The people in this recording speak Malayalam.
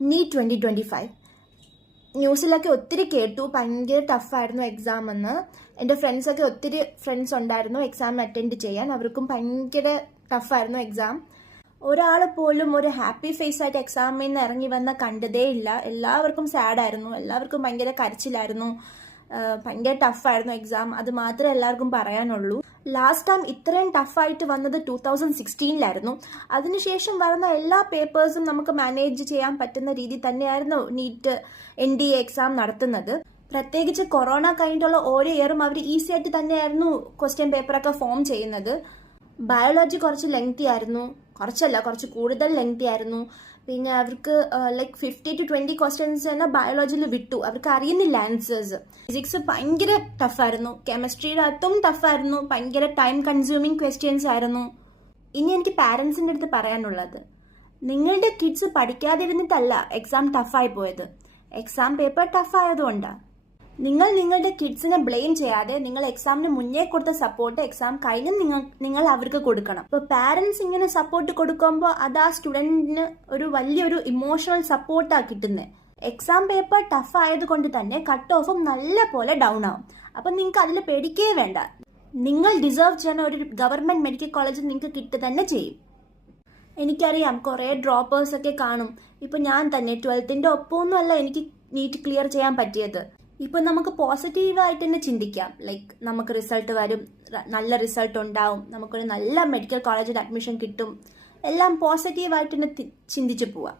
നീറ്റ് 2025 ന്യൂസിലൊക്കെ ഒത്തിരി കേട്ടു, ഭയങ്കര ടഫായിരുന്നു എക്സാം എന്ന്. എൻ്റെ ഫ്രണ്ട്സൊക്കെ ഒത്തിരി ഫ്രണ്ട്സ് ഉണ്ടായിരുന്നു എക്സാം അറ്റൻഡ് ചെയ്യാൻ. അവർക്കും ഭയങ്കര ടഫായിരുന്നു എക്സാം. ഒരാൾ പോലും ഒരു ഹാപ്പി ഫേസ് ആയിട്ട് എക്സാമിൽ നിന്ന് ഇറങ്ങി വന്ന കണ്ടതേ ഇല്ല. എല്ലാവർക്കും സാഡായിരുന്നു, എല്ലാവർക്കും ഭയങ്കര കരച്ചിലായിരുന്നു, ഭയങ്കര ടഫായിരുന്നു എക്സാം. അത് മാത്രമേ എല്ലാവർക്കും പറയാനുള്ളൂ. ലാസ്റ്റ് ടൈം ഇത്രയും ടഫായിട്ട് വന്നത് 2016 അതിനുശേഷം വരുന്ന എല്ലാ പേപ്പേഴ്സും നമുക്ക് മാനേജ് ചെയ്യാൻ പറ്റുന്ന രീതി തന്നെയായിരുന്നു നീറ്റ് NDA എക്സാം നടത്തുന്നത്. പ്രത്യേകിച്ച് കൊറോണ കഴിഞ്ഞിട്ടുള്ള ഓരോ ഇയറും അവർ ഈസി ആയിട്ട് തന്നെയായിരുന്നു ക്വസ്റ്റ്യൻ പേപ്പറൊക്കെ ഫോം ചെയ്യുന്നത്. ബയോളജി കുറച്ച് ലെങ്തി ആയിരുന്നു, കുറച്ച് കൂടുതൽ ലെങ്തി ആയിരുന്നു. പിന്നെ അവർക്ക് 50 to 20 ക്വസ്റ്റ്യൻസ് തന്നെ ബയോളജിയിൽ വിട്ടു, അവർക്ക് അറിയുന്നില്ല ആൻസേഴ്സ്. ഫിസിക്സ് ഭയങ്കര ടഫായിരുന്നു, കെമിസ്ട്രിയുടെ അകത്തും ടഫായിരുന്നു, ഭയങ്കര ടൈം കൺസ്യൂമിങ് ക്വസ്റ്റ്യൻസ് ആയിരുന്നു. ഇനി എനിക്ക് പാരൻസിൻ്റെ അടുത്ത് പറയാനുള്ളത്, നിങ്ങളുടെ കിഡ്സ് പഠിക്കാതിരുന്നിട്ടല്ല എക്സാം ടഫായി പോയത്, എക്സാം പേപ്പർ ടഫായതുകൊണ്ടാണ്. നിങ്ങൾ നിങ്ങളുടെ കിഡ്സിനെ ബ്ലെയിം ചെയ്യാതെ നിങ്ങൾ എക്സാമിന് മുന്നേ കൊടുത്ത സപ്പോർട്ട് എക്സാം കഴിഞ്ഞ് നിങ്ങൾ അവർക്ക് കൊടുക്കണം. ഇപ്പോൾ പാരൻസ് ഇങ്ങനെ സപ്പോർട്ട് കൊടുക്കുമ്പോൾ അത് ആ സ്റ്റുഡൻറ്റിന് ഒരു വലിയൊരു ഇമോഷണൽ സപ്പോർട്ടാണ് കിട്ടുന്നത്. എക്സാം പേപ്പർ ടഫ് ആയതുകൊണ്ട് തന്നെ കട്ട് ഓഫും നല്ല പോലെ ഡൗൺ ആവും. അപ്പം നിങ്ങൾക്ക് അതിൽ പേടിക്കേ വേണ്ട, നിങ്ങൾ ഡിസേർവ് ചെയ്യുന്ന ഒരു ഗവൺമെൻറ് മെഡിക്കൽ കോളേജിൽ നിങ്ങൾക്ക് കിട്ടുക തന്നെ ചെയ്യും. എനിക്കറിയാം കുറേ ഡ്രോപ്പേഴ്സ് ഒക്കെ കാണും. ഇപ്പം ഞാൻ തന്നെ 12th ഒപ്പമൊന്നുമല്ല എനിക്ക് നീറ്റ് ക്ലിയർ ചെയ്യാൻ പറ്റിയത്. ഇപ്പം നമുക്ക് പോസിറ്റീവായിട്ട് തന്നെ ചിന്തിക്കാം, നമുക്ക് റിസൾട്ട് വരും, നല്ല റിസൾട്ട് ഉണ്ടാവും, നമുക്കൊരു നല്ല മെഡിക്കൽ കോളേജിൽ അഡ്മിഷൻ കിട്ടും, എല്ലാം പോസിറ്റീവായിട്ട് തന്നെ ചിന്തിച്ച് പോവാം.